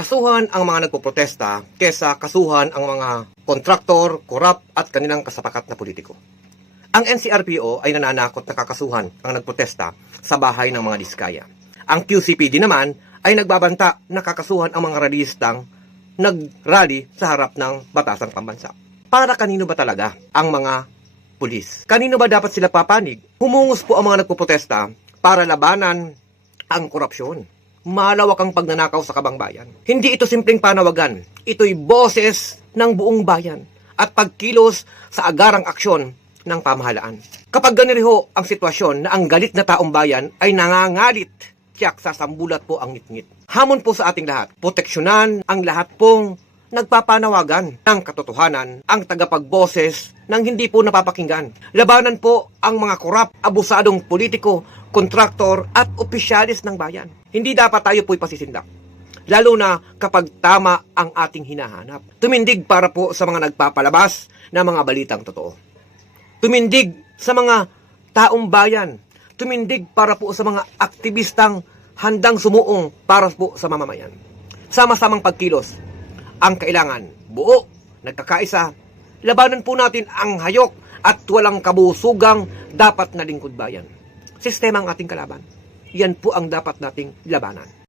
Kasuhan ang mga nagpoprotesta kesa kasuhan ang mga kontraktor, korap at kanilang kasapakat na politiko. Ang NCRPO ay nananakot na kakasuhan ang nagprotesta sa bahay ng mga diskaya. Ang QCPD naman ay nagbabanta na kakasuhan ang mga rallyistang nag-rally sa harap ng batasang pambansa. Para kanino ba talaga ang mga pulis? Kanino ba dapat sila papanig? Humungos po ang mga nagpoprotesta para labanan ang korupsyon. Malawak ang pagnanakaw sa kabangbayan. Hindi ito simpleng panawagan. Ito'y boses ng buong bayan at pagkilos sa agarang aksyon ng pamahalaan. Kapag ganito ang sitwasyon na ang galit na taong bayan ay nangangalit, tiyak sasambulat po ang ngit-ngit. Hamon po sa ating lahat, proteksyonan ang lahat pong nagpapanawagan ng katotohanan, ang tagapagboses ng hindi po napapakinggan. Labanan po ang mga korap, abusadong politiko, kontraktor at opisyalis ng bayan. Hindi dapat tayo po'y pasisindak. Lalo na kapag tama ang ating hinahanap. Tumindig para po sa mga nagpapalabas ng mga balitang totoo. Tumindig sa mga taong bayan. Tumindig para po sa mga aktivistang handang sumuong para po sa mamamayan. Sama-samang pagkilos ang kailangan. Buo, nagkakaisa. Labanan po natin ang hayok at walang kabusugang dapat na lingkod bayan. Sistema ang ating kalaban. Yan po ang dapat nating labanan.